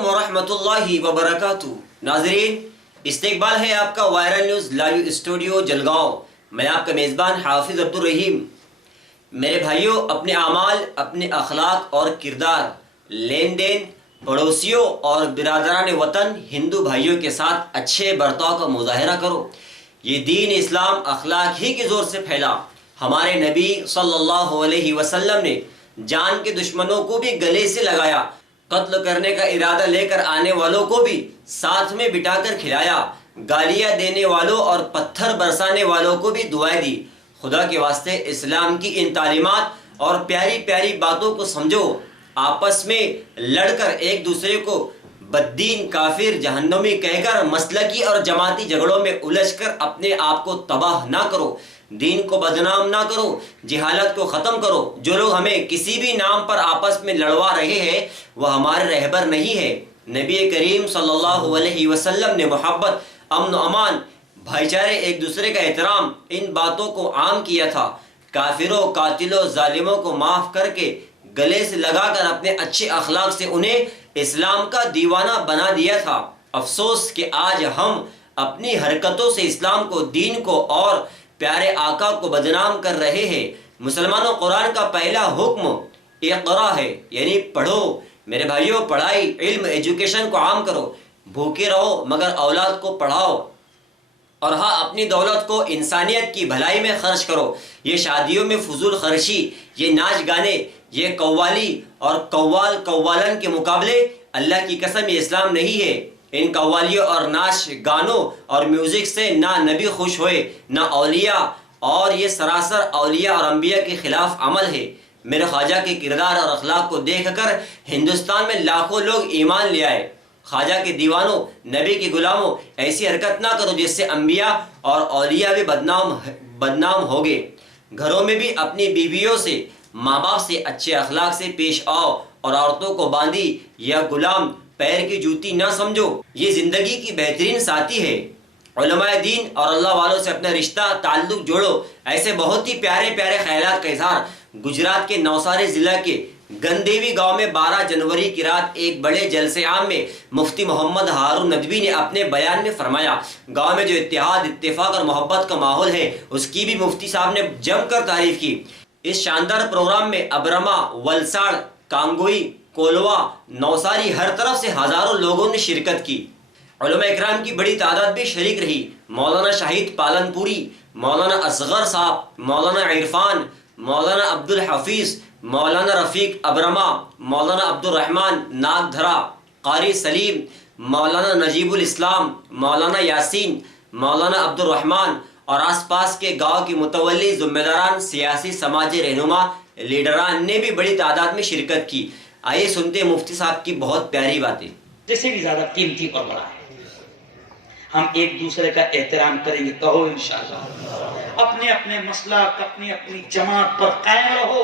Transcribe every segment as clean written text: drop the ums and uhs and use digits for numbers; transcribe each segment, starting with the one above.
علیکم ورحمۃ اللہ وبرکاتہ۔ ناظرین، استقبال ہے آپ کا viral news live studio Jalgaon. میں آپ کا میزبان حافظ عبدالرحیم۔ میرے بھائیوں، اپنے اعمال، اپنے اخلاق اور کردار، لین دین، پڑوسیوں اور برادران وطن ہندو بھائیوں کے ساتھ اچھے برتاؤ کا مظاہرہ کرو۔ یہ دین اسلام اخلاق ہی کے زور سے پھیلا۔ ہمارے نبی صلی اللہ علیہ وسلم نے جان کے دشمنوں کو بھی گلے سے لگایا، قتل کرنے کا ارادہ لے کر آنے والوں کو بھی ساتھ میں بٹھا کر کھلایا، گالیاں دینے والوں اور پتھر برسانے والوں کو بھی دعائیں دی۔ خدا کے واسطے اسلام کی ان تعلیمات اور پیاری پیاری باتوں کو سمجھو۔ آپس میں لڑ کر ایک دوسرے کو بددین، کافر، جہنمی کہہ کر مسلکی اور جماعتی جھگڑوں میں الجھ کر اپنے آپ کو تباہ نہ کرو، دین کو بدنام نہ کرو، جہالت کو ختم کرو۔ جو لوگ ہمیں کسی بھی نام پر آپس میں لڑوا رہے ہیں وہ ہمارے رہبر نہیں ہے۔ نبی کریم صلی اللہ علیہ وسلم نے محبت، امن و امان، بھائی چارے، ایک دوسرے کا احترام، ان باتوں کو عام کیا تھا۔ کافروں، قاتلوں، ظالموں کو معاف کر کے گلے سے لگا کر اپنے اچھے اخلاق سے انہیں اسلام کا دیوانہ بنا دیا تھا۔ افسوس کہ آج ہم اپنی حرکتوں سے اسلام کو، دین کو اور پیارے آقا کو بدنام کر رہے ہیں۔ مسلمانوں، قرآن کا پہلا حکم اقرا ہے، یعنی پڑھو۔ میرے بھائیوں، پڑھائی، علم، ایجوکیشن کو عام کرو۔ بھوکے رہو مگر اولاد کو پڑھاؤ، اور ہاں، اپنی دولت کو انسانیت کی بھلائی میں خرچ کرو۔ یہ شادیوں میں فضول خرچی، یہ ناچ گانے، یہ قوالی اور قوال قوالن کے مقابلے، اللہ کی قسم یہ اسلام نہیں ہے۔ ان قوالیوں اور ناچ گانوں اور میوزک سے نہ نبی خوش ہوئے نہ اولیاء، اور یہ سراسر اولیاء اور انبیاء کے خلاف عمل ہے۔ میرے خواجہ کے کردار اور اخلاق کو دیکھ کر ہندوستان میں لاکھوں لوگ ایمان لے آئے۔ خواجہ کے دیوانوں، نبی کے غلاموں، ایسی حرکت نہ کرو جس سے انبیاء اور اولیاء بھی بدنام ہوگے۔ گھروں میں بھی اپنی بیویوں سے، ماں باپ سے اچھے اخلاق سے پیش آؤ، اور عورتوں کو باندی یا غلام، پیر کی جوتی نہ سمجھو۔ یہ زندگی کی بہترین ساتھی ہے۔ علماء دین اور اللہ والوں سے اپنا رشتہ تعلق جوڑو۔ ایسے بہت ہی پیارے پیارے خیالات کا اظہار گجرات کے نوساری ضلع کے گندیوی گاؤں میں 12 جنوری کی رات ایک بڑے جلسے عام میں مفتی محمد ہارون ندوی نے اپنے بیان میں فرمایا۔ گاؤں میں جو اتحاد، اتفاق اور محبت کا ماحول ہے اس کی بھی مفتی صاحب نے جم کر تعریف کی۔ اس شاندار پروگرام میں ابرما، ولساڑ، کانگوئی، کولوا، نوساری، ہر طرف سے ہزاروں لوگوں نے شرکت کی۔ علماء اکرام کی بڑی تعداد بھی شریک رہی۔ مولانا شاہد پالن پوری، مولانا اصغر صاحب، مولانا عرفان، مولانا عبدالحفیظ، مولانا رفیق ابرما، مولانا عبدالرحمن ناگ دھرا، قاری سلیم، مولانا نجیب الاسلام، مولانا یاسین، مولانا عبدالرحمن اور آس پاس کے گاؤں کی متولی ذمہ داران، سیاسی سماجی رہنما، لیڈران نے بھی بڑی تعداد میں شرکت کی۔ آئیے سنتے مفتی صاحب کی بہت پیاری باتیں۔ جیسے بھی زیادہ قیمتی اور بڑا ہے، ہم ایک دوسرے کا احترام کریں گے، کہو انشاءاللہ۔ اپنے اپنے مسلک، اپنی اپنی جماعت پر قائم رہو،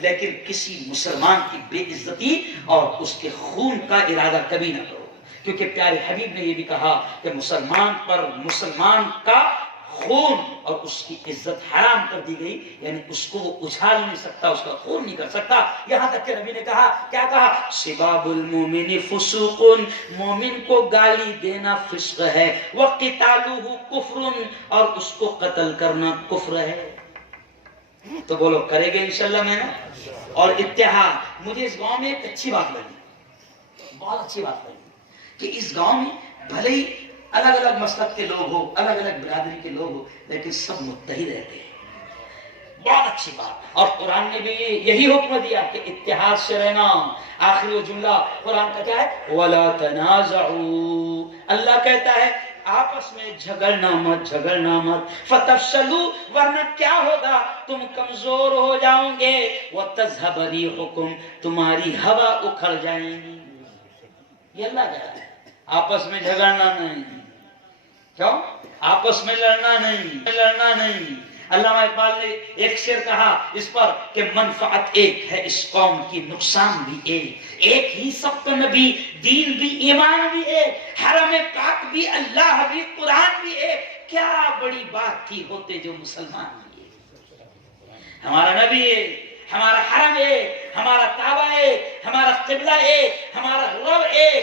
لیکن کسی مسلمان کی بے عزتی اور اس کے خون کا ارادہ کبھی نہ کرو، کیونکہ پیارے حبیب نے یہ بھی کہا کہ مسلمان پر مسلمان کا خون اور اس کی عزت حرام کر دی گئی، یعنی اس کو وہ اچھال نہیں سکتا، اس کا خون نہیں کر سکتا۔ یہاں تک کہ نبی نے کہا، کیا کہا؟ سباب المومن فسوق، مومن کو گالی دینا فسق ہے، وقتالہ کفر، اور اس کو قتل کرنا کفر ہے۔ تو بولو کرے گے انشاءاللہ محنت اور اتحاد۔ مجھے اس گاؤں میں ایک اچھی بات لگی، بہت اچھی بات لگی، کہ اس گاؤں میں بھلے ہی الگ الگ مسلک کے لوگ ہو، الگ الگ برادری کے لوگ ہو، لیکن سب متحد رہتے ہیں۔ بہت اچھی بات۔ اور قرآن نے بھی یہی حکم دیا کہ اتحاد سے رہنا۔ آخری جملہ قرآن کا کیا ہے؟ وَلَا تَنَازَعُوا، اللہ کہتا ہے آپس میں جھگڑنا مت، جھگڑنا مت، فَتَفْشَلُوا، ورنہ کیا ہوگا؟ تم کمزور ہو جاؤں گے، وَتَذْهَبَ رِيحُكُمْ، تمہاری ہوا اکھڑ جائیں گی۔ یہ اللہ کہتا ہے آپس میں جھگڑنا نہیں، کیوں؟ آپس میں لڑنا نہیں۔ علامہ اقبال نے ایک شعر کہا اس پر کہ منفعت ایک ہے اس قوم کی، نقصان بھی ایک ہی سب کا نبی، دین بھی، ایمان بھی ایک، حرم پاک بھی، اللہ بھی، قرآن بھی ایک، کیا بڑی بات تھی ہوتے جو مسلمان بھی ایک۔ ہمارا نبی ایک، ہمارا حرم ایک، ہمارا کعبہ ایک، ہمارا قبلہ ایک، ہمارا رب ایک،